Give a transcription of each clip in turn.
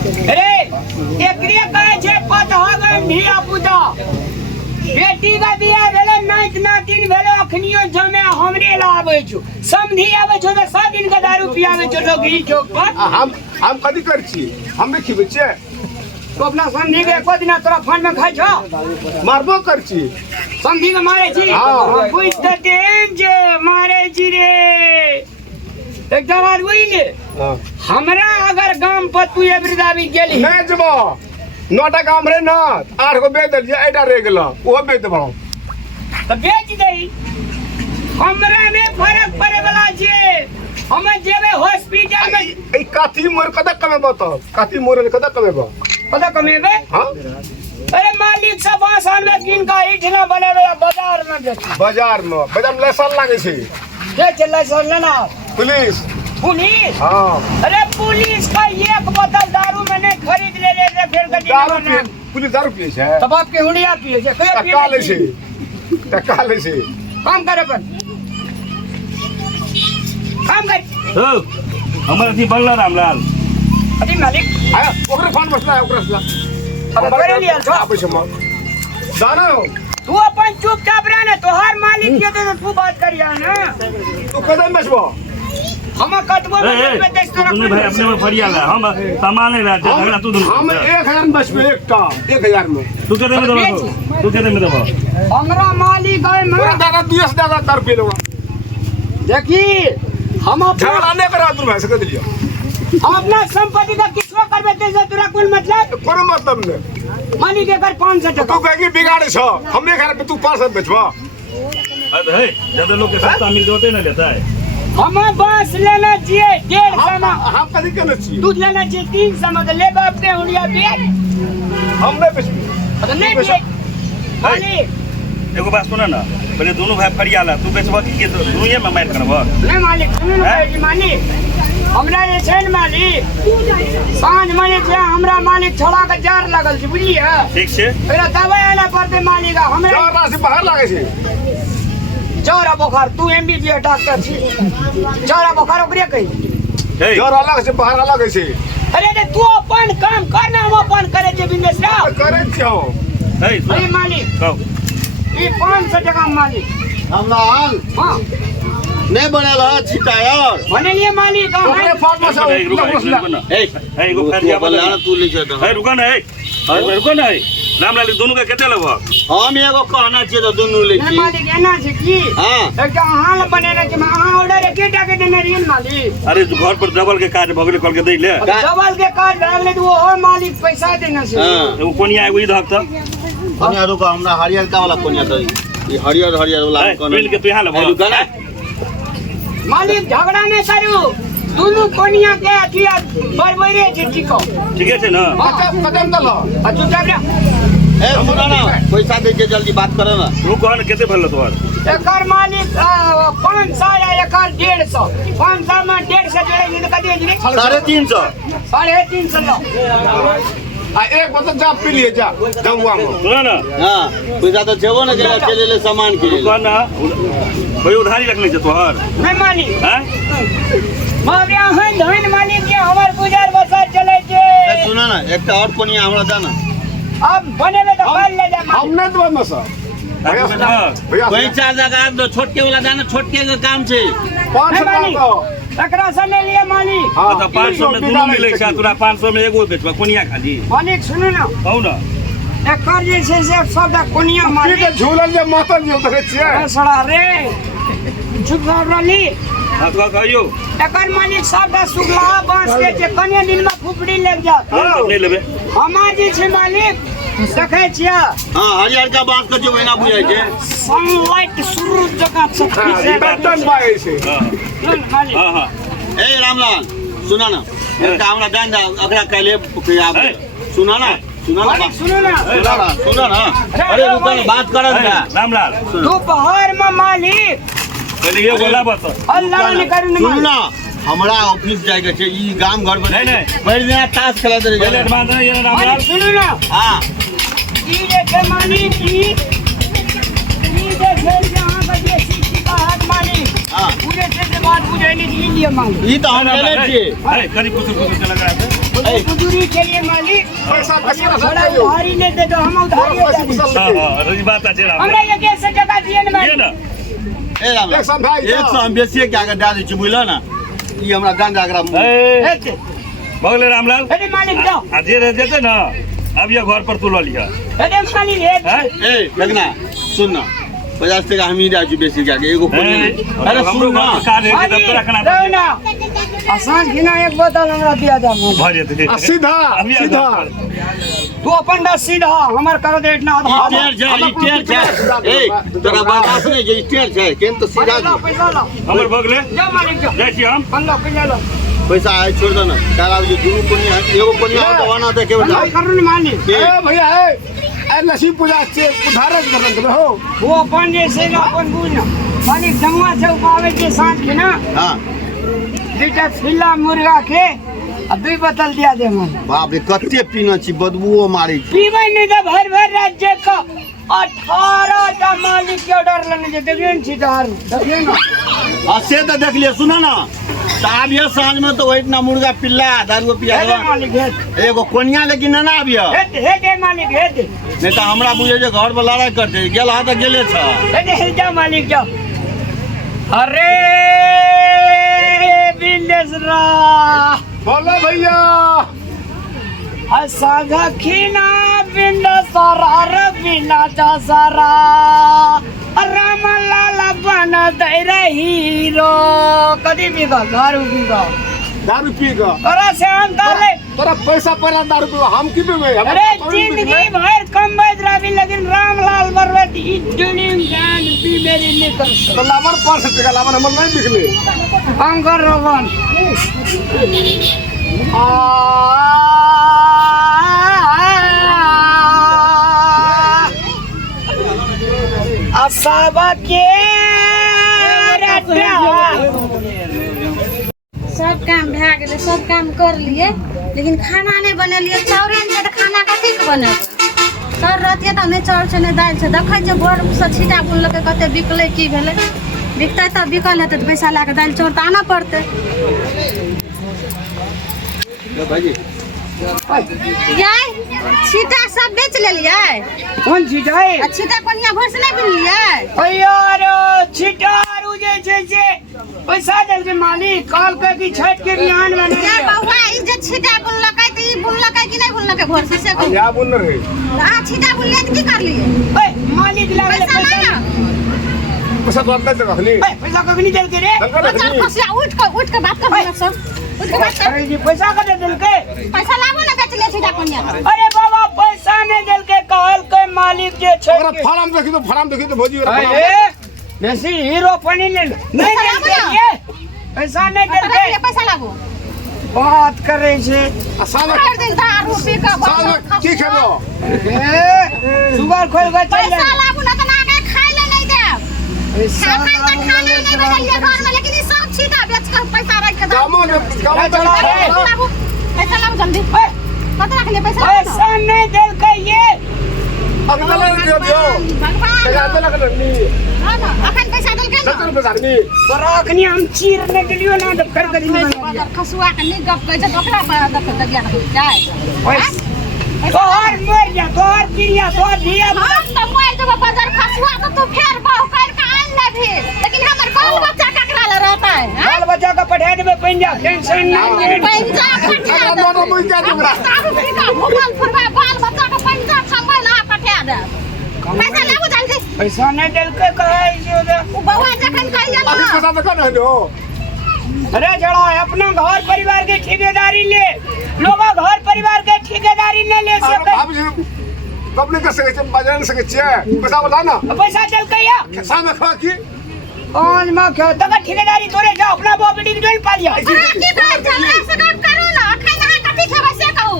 अरे एकरे कहे छे पत होगन धिया पुता बेटी का बियाह भेले नाइट नाटिन भेले अखनियो जमे हमरे लावे छु समधी आवे छु त सब दिन का दारू पियावे छु लोग ही चौक पर हम कदी कर छी हम नहीं खिबे छे तो अपना समधी के एको दिन तोरा फोन में खाइ छ मारबो कर छी समधी के मारे छी हां बुझ त देन जे मारे छी रे एक बात बुझले हमरा अगर गांव पर तू एबरदावी गेली नहीं जबो 9टा काम रे ना 8 को बेच दे 8टा रह गेलो वो बेच देबो तो बेच दई हमरा में फर्क पड़े वाला छे हम जेबे हॉस्पिटल में ए काठी मोर कदा कमेबो तो काठी मोर कदा कमेबो पता कमेबे हां अरे मालिक सब आसान में किन का इठना बने वाला बाजार में बेच बाजार में लाइसेंस लागे छे के चला सर लेना पुलिस हां अरे पुलिस का एक बोतल दारू मैंने खरीद ले फिर दारू पुलिस दारू पिए छे तब आपके हुड़िया पिए छे टका ले छे काम करे पर काम कर हमरा जी बल्ला रामलाल अभी मालिक आया ओकरे फोन बसला ओकरे सला अब करे लिया छ पैसा म जानो तू अपन चुपचाप रह ना तोहार मालिक के तो तू बात करिया ना तू कदम बसबो हम कटबो में देख तोरा तूने भाई अपने में फरिया ला हम सामान ले रहा झगड़ा तू दूर हम 1000 में बसबे एकटा 1000 में तू कहते में दबा तू कहते में दबा हमरा मालिक है मैं पूरा दादा 200 दादा कर पे लो देखी हम झगड़ा नहीं करा तू भाई से कह दियो हम अपना संपत्ति का किसको करबे तेरे तोरा कोई मतलब कोनो मतलब नहीं मालिक के कर 500 टका तू कहेगी बिगाड़े छ हम 1000 पे तू 500 बेचबो अरे है ज्यादा लोग के सस्ता मिल जाते ना लेता है हम बस लेना चाहिए 150 में हम कदी करना चाहिए दूध लेना चाहिए 300 में ले बाप ने हुड़िया बेच हम नहीं बेचबे तो नहीं बेच मालिक एगो बात सुना ना पहले दोनों भाई फरिया ला तू बेचबा कि के तू ये में मार करबा नहीं मालिक सुनो ना मालिक हमरा जे छै न मालिक सांझ में जे हमरा मालिक छोड़ा के जार लागल छै बुझलिए ठीक छे फेर दवाई आना पड़ते मालिक हमरा जोर राशि बाहर लागे छे जोरा बुखार तू एमबीबीएस डॉक्टर छी जोरा बुखार ओकरे कही जोर अलग से बाहर अलग छे अरे रे तू अपन काम करना हम अपन करे छै बिजनेस राव करे छियो है अरे मालिक कहो ई 500 टका मालिक हमरा हाल हां नहीं बनेला छिटायर बनेलिए मालिक ओकरे फार्म से एगो फरिया बोला ना तू ले जा है रुका ना है रुका ना है रामलाल दोनों का केते लेबो हम एगो कहना छिए तो दोनों ले छी मालिक एना छै की हां एकटा अहाँ ल बनेने छै अहाँ ऑर्डर एकेटा के देने रहिए मालिक अरे घर पर डबल के कार्ड भगले कल के दे ले डबल के कार्ड भगले तो वो मालिक पैसा देना छै हां वो कोनिया एगो इधर त कोनिया रुका हमरा हरियर का वाला कोनिया दई ई हरियर वाला कोनिया मिल के तू यहां लेबो रुका ना मालिक झगड़ा नहीं करू दोनों कोनिया के अथिया बरबरे चिट्ठी को ठीक है ना कदम दलो तू जबरा ए सुना ना पैसा दे के जल्दी बात करो ना तू कहन केते भरल तोर एकर मालिक 500 या एकर 150 500 में 150 जोड़ेंगे तो कते होई 350 350 लो आ एक बोतल जा पी लिए जा जमुआ में सुना ना हां पैसा तो जेबो ना जरा चले ले सामान के लिए कहना कोई उधारी रख ले तोहर नहीं मालिक हैं मारिया हन धन मालिक के हमर गुजर बसर चले छे सुना ना एकटा और कोनिया हमरा दाना अब बनेले तो कर ले जा हम नहीं दबा मसा भैया कोई चार जगह दो छोटके वाला दाना छोटके का काम छे 500 का एकरा से ले लिए मालिक तो 500 में दोनों मिले छ तोरा 500 में एगो बेचबा कोनिया खाली मालिक सुनो ना कहू ना एकर जे छै से सबटा कोनिया मालिक ठीक है झूलन जे मातन जे देखे छिए सड़ा रे चुप रही हां तो कहियो एकर मालिक सबटा सुगला बांस के जे कने दिन में फुफड़ी लग जात नहीं लेबे हमार जे छै मालिक देखे छिया हां हरियर का बात के जो ना बुझाई छे सनलाइट शुरू जगह छक्की से बटन पाए छे मालिक हां हां ए रामलाल सुना ना एकटा हमरा दान दा अगला काले सुना ना मालिक सुनो ना सुना ना अरे रुको ना बात करन ना रामलाल दोपहर में मालिक पहले ये बोला बस अल्लाह ने करू सुन ना हमरा ऑफिस जाए के छे ई गांव घर में नहीं बड़ी दिन ताश खेला दे पहले मान दे ये रामलाल मालिक सुनो ना हां ई जे छै मालिक ई जे छै जहां का जे सीसी का हाथ मालिक हां पूरे से बात बुझे नहीं लिए मालिक ई तो हम ले छी अरे करीब कुछ चला गया मजदूरी के लिए मालिक पैसा थोड़ा पैसा उधारी नहीं दे दो हम उधारी दे देंगे। हाँ हाँ ये बात अच्छी राम हमरा ये कैसे जगह दिए ना ये ना ए राम एक सम भाई 100 हम बेसिए के आगे दे दै छी बुझल ना ई हमरा गंजा एकरा हेते भगले रामलाल अरे मालिक जाओ आज ये रह देते ना अब ये घर पर तू लो लिया अरे मालिक हेते हैं ए देखना सुन ना 50 टका हम ही दे छी बेसी के आगे एगो अरे सुन ना कार है तब तो रखना दो ना आसान बिना एक बोतल हमरा दिया जा भजे थे सीधा सीधा तू अपन दा सीधा हमर कर दे इतना टेर छै ए तोरा बर्दाश्त नहीं जे टेर छै केन तो सीधा दे पैसा लो हमर भगले जाओ मालिक जाओ जय श्री राम पंगा पैसा लो पैसा आए छोड़ दो ना तारा जो दुनु कोनिया एगो कोनिया तो वाना दे के बता करू मालिक ए भैया ए लक्ष्मी पूजा से उधारे बदल हो वो अपन जैसे ना अपन बुझ ना मालिक जमुआ चौक आवे के साथ के ना हां दुटा फिल्ला मुर्गा के आ दुई बोतल दिया दे मन बाप रे कत्ते पीना छी बदबूओ मारै छी पीबै नहीं तो भर भर राज्य का 18 टा मालिक के ऑर्डर लेने जे देखिए न छिदार देखिए ना आ से तो देख लियो सुनो ना ताब ये सांझ में तो इतना मुर्गा पिल्ला 10 गो पिया हेते मालिक हेते एगो कोनिया लेकिन ना आबियो हेते मालिक हेते नहीं तो हमरा बुझे जे घर पर लड़ाई करते गेल हा तो गेले छ हेते जाओ मालिक जाओ अरे बिंदेसरा बोलो भैया साधा खीना बिंदा सारा रबिना दसरा राम लाला बना दे रे हीरो कदी भी का दारू पी का दारू पी का अरे से अंतर ले तोरा पैसा पहला दारू पी हम की पे अरे जिंदगी भर कम बैठ रही लेकिन रामलाल बरवत ड्रिंकिंग एंड बी मेरी नहीं कर तो लावर 500 टका लावर हम नहीं बिकले अंकर रवन असाबा के सब काम भए गेलै सब काम कर लिए लेकिन खाना नहीं बनेलिए चाउरे ने तो खाना कथी के बनेबै सर रहतिए तऽ नहीं चाउर छै नहीं दालि छै देखै छै बोर्ड से छीटा बुनलकै कते बिकलै की भेलै बिकतै तऽ बिकल हेतै तऽ पैसा लए कऽ दालि चाउर तऽ आनऽ पड़तै भाईजी याय छीटा सब बेच लेलिए कौन चीज है आ छीटा कोनिया भर से नहीं बिनलिए यार छिटार उजे जे पैसा दे जे मालिक काल के की छठ के बिहान में या बौआ ई जे छीटा बुनलकै तऽ ई बुनलकै कि नहीं बुनलकै भर से कहू या बोल रहे आ छीटा बुनलिए तऽ की करलिए ओए मालिक लागले पैसा पैसा नहीं पैसा तो अंदर से रखनी ओए पैसा कखनी देल के रे बच्चा खसिया उठ के बात कर सब उठ के बात कर अरे जी पैसा कते देल के पैसा लाबो ना बेच ले छीटा कोनिया अरे बाबा पैसा नहीं देल के कहल के मालिक जे छै ओकरा फार्म देखी तो भोजी अरे बेसी हीरो पानी ले नहीं देल के ये पैसा नहीं देल के पैसा लाबो बात करे छे आसान हर दिन दारू पी के साल की खेलो सुगर खोल के चल पैसा लाबो ना त ना खाए ले नहीं दे खाना तो खाना नहीं बनेलिए घर में लेकिन ई सब छीटा बेच के पैसा रख के कामो लाबो पैसा लाबो जल्दी कत रख ले पैसा पैसा नहीं देल के ये अगला ले दियो भगवान टका तो लगनी हां ना अखन पैसा देल के 70 रुपए लगनी तो रखनी हम चीर ने गेलियो ना तो कर करी ना खसुआ के नहीं गप कह जे ओकरा पर देख के दिया जाए तोहर मर जा तोहर क्रिया तोहर दिया हम तो मोबाइल जब बाजार खसुआ तो तू फेर बहु कर के आन ले भी लेकिन हमर बाल बच्चा ककरा ले रहता है बाल बच्चा का पढ़ा देबे पंजा टेंशन नहीं पंजा पठा दे दोनों मुझ जा तुमरा भूगोल फुरबा बाल बच्चा के पंजा खंबा ना पठा दे पैसा लाबो जल्दी पैसा नहीं देल के कहै छै ओ बउआ जखन कहिया अभी ना पैसा तो कर हो अरे जड़ा अपना घर परिवार के ठेकेदारी ले लोग घर परिवार के ठेकेदारी न ले सके आप पब्लिक के सके बाजार में सके पैसा बता ना पैसा चल गया सामने खा की कौन मां के तक ठेकेदारी तोरे जा अपना बॉबी जोइन पा लिया की बात चला से काम करो ना अखन ना कथि खेबे से कहू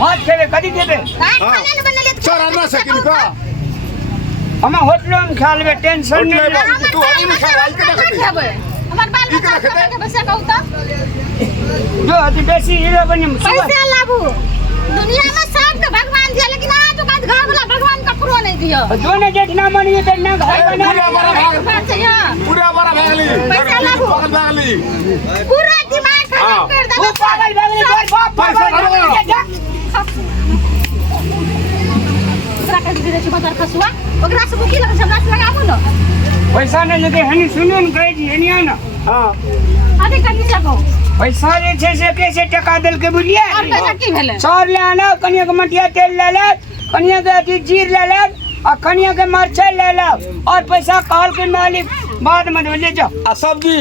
हाथ खेबे कदी खेबे खाना न बनले सर आना सकिन का हम होटल में खा लेबे टेंशन नहीं तू हरी में खा आई के खेबे हमर बाल बच्चा के से कहू त जो अति बेसी हीरो बनी पैसा लाबू दुनिया में सबके भगवान दिया लेकिन आज का घर वाला भगवान ककरो नहीं दियो दोनों जेठना मानिए तो ना घर बना बात है यहाँ पूरा बड़ा भागली पैसा लाबू भागली पूरा दिमाग हाँ। कर दे तू पागल भगनी तोर बाप पैसा पागल धरो। भगनी जा ओकरा के दे दे बाजार खसुआ ओकरा से बुकी लगे हमरा से लगाबो न पैसा नहीं लेके हनी सुनो न कहे जी हनी ना हाँ आदि कनी सको पैसा जे छे से कैसे टका देल के बुझलिए और पैसा की भेले चाउर ले आना कनिया के मटिया तेल ले ले कनिया के अथी जीर ले ले और कनिया के मिर्चाई ले ले और पैसा कहल के मालिक बाद में ले जा आ सब्जी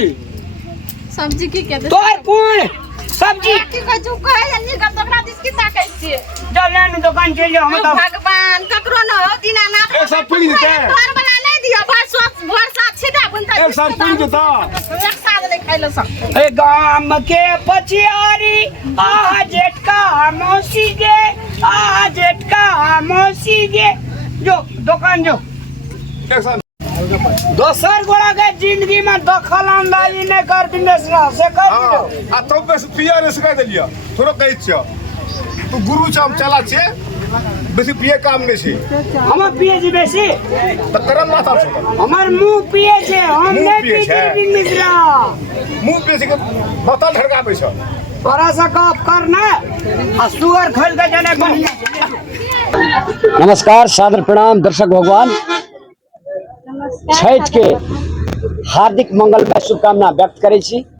सब्जी की कहते तोर कौन सब्जी की का जो कहे अन्य का तोकरा दिस की ताकै छी जा लेन दुकान चल जाओ हम तो भगवान ककरो न हो दीनानाथ एक साथ पी देते घर वाला नहीं दियो बस वर्षा छिटा बुनता एक साथ पी देता एक साथ नहीं खाइलो सब ए गाम के पचियारी आ जेठका मौसी गे आ जेठका मौसी गे जो दुकान जो एक साथ दोसर गोड़ा के जिंदगी में दखल अंदाजी नहीं कर बिजनेस रह से कर हाँ दियो आ तो बेस पिया रे सिखा देलिया थोड़ा कहै छ तू गुरु चाम चला छे बेसी पिए काम नहीं छे हम पिए जी बेसी त करम माथा छ हमार मुंह पिए छे हम मुंह नहीं पिए पिए छे। बिजनेस रह मुंह पे से बता ढड़काबै छ थोड़ा सा कप करना आ सुअर खरीद के जाने बढ़िया नमस्कार सादर प्रणाम दर्शक भगवान छठ के हार्दिक मंगलमय शुभकामना व्यक्त करै छी।